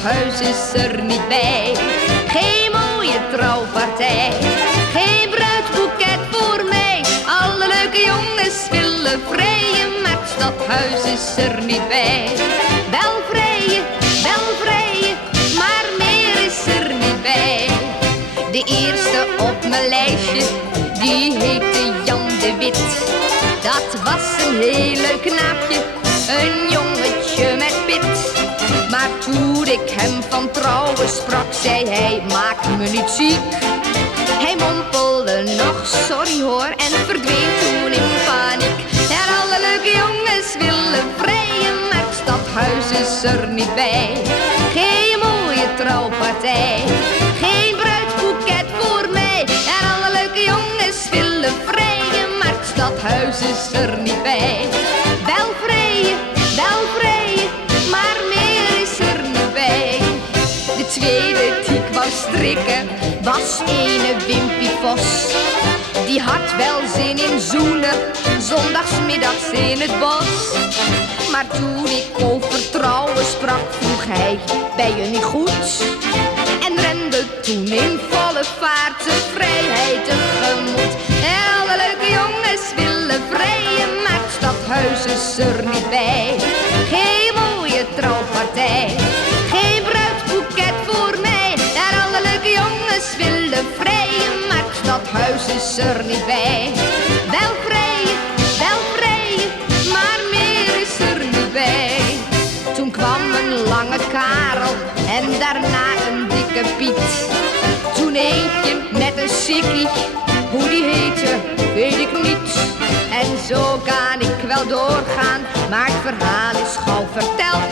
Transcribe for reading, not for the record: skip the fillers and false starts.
stadhuis is er niet bij. Geen mooie trouwpartij, geen bruidsboeket voor mij. Alle leuke jongens willen vrijen, maar het stadhuis is er niet bij. Wel vrijen, maar meer is er niet bij. De eerste op mijn lijstje, die heette Jan de Wit. Dat was een heel leuk knaapje, een jongetje met pit. Maar toen ik hem van trouwen sprak, zei hij, maak me niet ziek. Hij mompelde nog, sorry hoor, en verdween toen in paniek. En alle leuke jongens willen vrijen, maar het stadhuis is er niet bij. Geen mooie trouwpartij, geen bruidsboeket voor mij. En alle leuke jongens willen vrijen, maar het stadhuis is er niet bij. Wel vrijen, maar meer is er niet bij. De tweede die kwam strikken was ene Wimpie Vos. Die had wel zin in zoenen, zondagsmiddags in het bos. Maar toen ik over trouwen sprak, vroeg hij, ben je niet goed? En rende toen in volle vaart zijn vrijheid tegemoet. En alle leuke jongens willen vrijen, maar het stadhuis is er niet bij. Geen mooie trouwpartij, geen bruidsboeket voor mij. En alle leuke jongens willen vrijen, maar het stadhuis is er niet bij. Wel vrijen, maar meer is er niet bij. Toen kwam een lange Karel en daarna een dikke Piet. Toen eentje met een sikkie, hoe die heette, weet ik niet. En zo kan ik wel doorgaan, maar het verhaal is gauw verteld.